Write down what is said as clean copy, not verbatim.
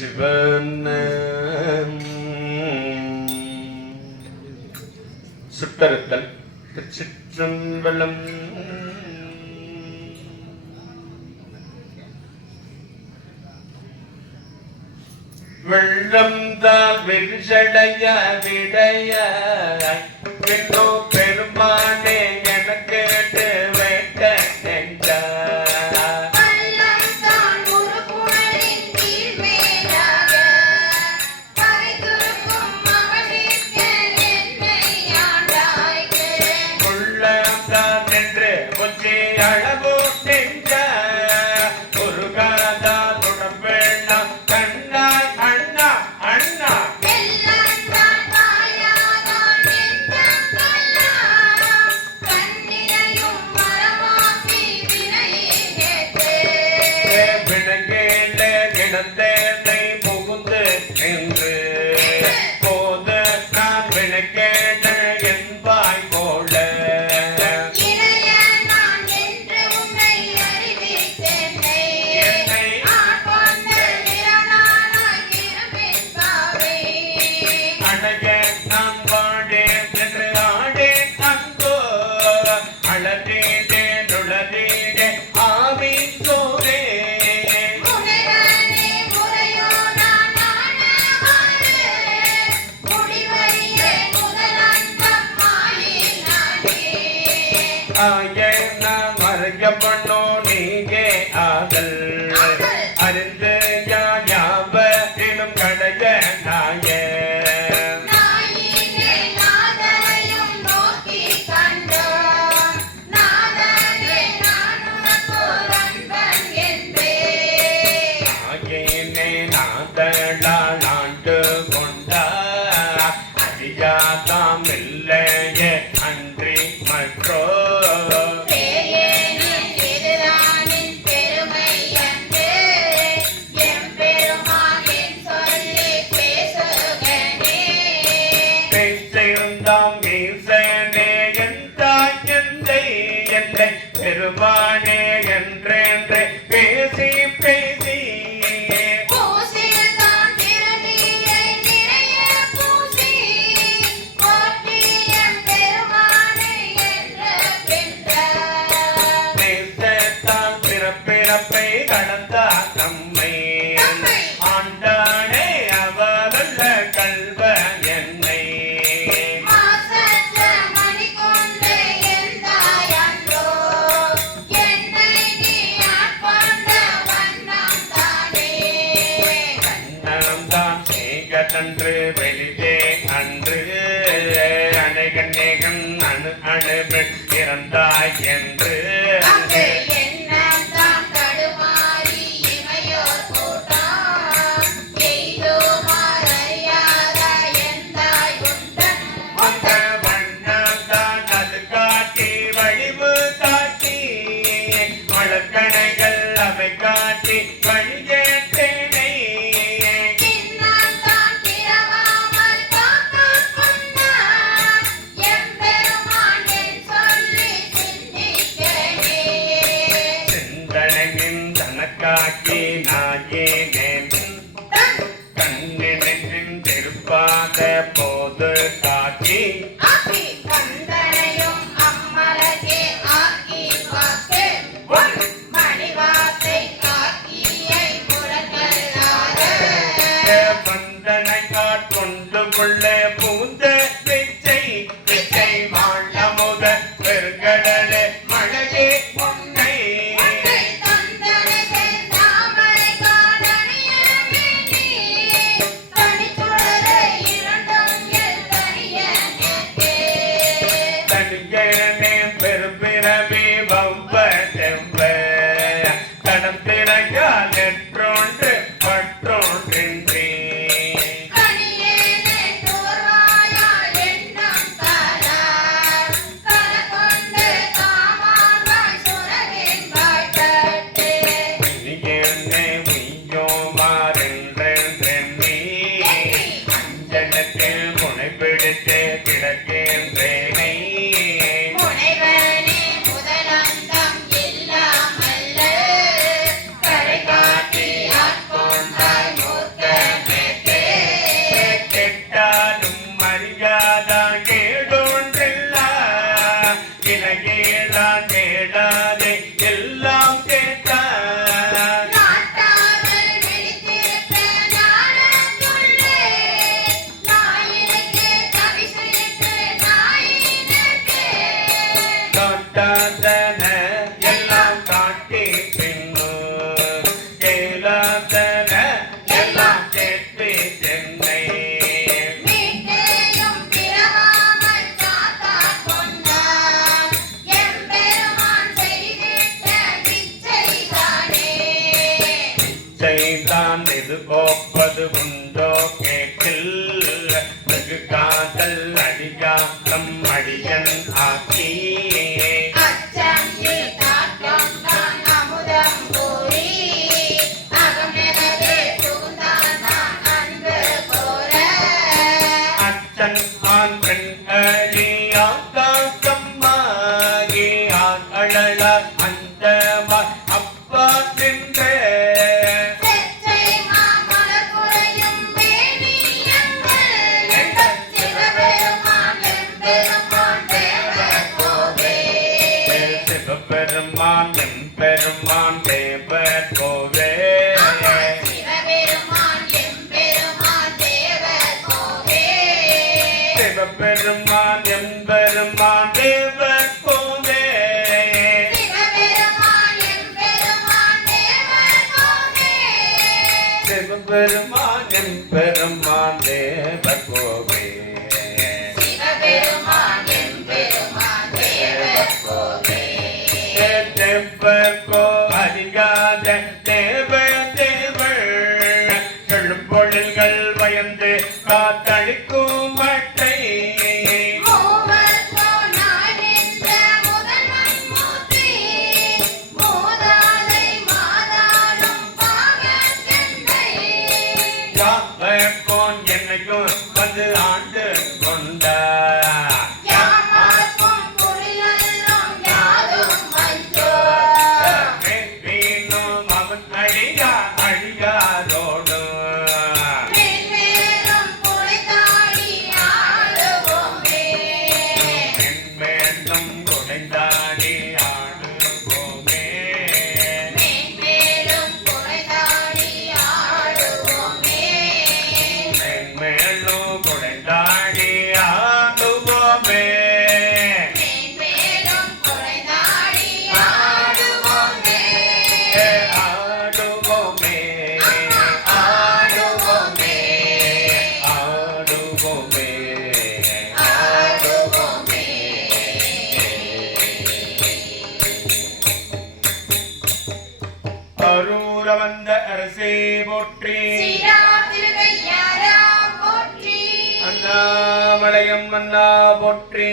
சிவன சுட்டறுத்தல் திருச்சிற்றம்பலம். வெள்ளம் தான் விரிசடைய விடைய பின்னோ பெருமானே எனக்கு வைத்த நெஞ்ச அளவு நெஞ்ச ஒரு காதா துடம்பேண்ணா கண்ணாய் அண்ணா அண்ணா வினங்கேல கிடந்தேனை புகுந்து என்று போது நான் வினக்கேட என்பாய் போல மறைக்கப்பண்ணோ நீங்கே ஆதல் அறிந்து யாவரிலும் கடைய நாய நாதலாண்டு கொண்டா அடியாதாம் இல்லையே அன்றி மற்றோ பெருமானே என்றென்று பேசி பேசி பேசத்தான் பிறப்பிறப்பை கடந்தா நம்மை ஆண்டானே அவரல்ல கல்வ என்னை அன்று வெளியே அன்று அநேகநேகம் அணு அணு இறந்தாய் என்று வண்ணம்தான் அது காட்டி வழிவு காட்டி வழக்கணைகள் அவை காட்டி வழியேற்றேனை காக்கி நாயேன் கண்ணினின் திருப்பாத போது காக்கி வந்தனை காட்கொண்டு கொள்ள பூந்த பிச்சை பிச்சை மாண்டமுத பெருங்கடலே மழையே பொன்னை பெரும்பிறவி வவ்வ செம்ப கடம் திறங்க நெற்றோன்று பற்றோன்றின்றி என்னை உய்யோமாறென்றென்றெண்ணி அஞ்சனத்தில் முனை பிடித்து கிடக்கின்றேனை கரை காட்டி ஆட்கொண்டாய் மூத்த ஒப்பது உண்டோ கேட்டில் வெகு காதல் அடியாக்கம் அடியன் ஆக்கி அச்சன் ஆண் பெண் அழியாக்கம்மாகி அழல அந்த அப்பா நின்றே சிவபெருமான் எம்பெருமான் தேவர் கோவே சிவபெருமான் எம்பெருமான் தேவர் கோவே சிவபெருமான் எம்பெருமான் தேவர் கோவே தேவர்கோ அறியாத தேவ தேவள் செழும்பொழில்கள் பயந்து காத்தளிக்கும் மட்டை யாவர்கோன் என்னைக்கும் வந்து ஆண்டு கொண்டார் அரூர வந்த அரசே போற்றி அண்ணாமலையம் அண்ணா போற்றி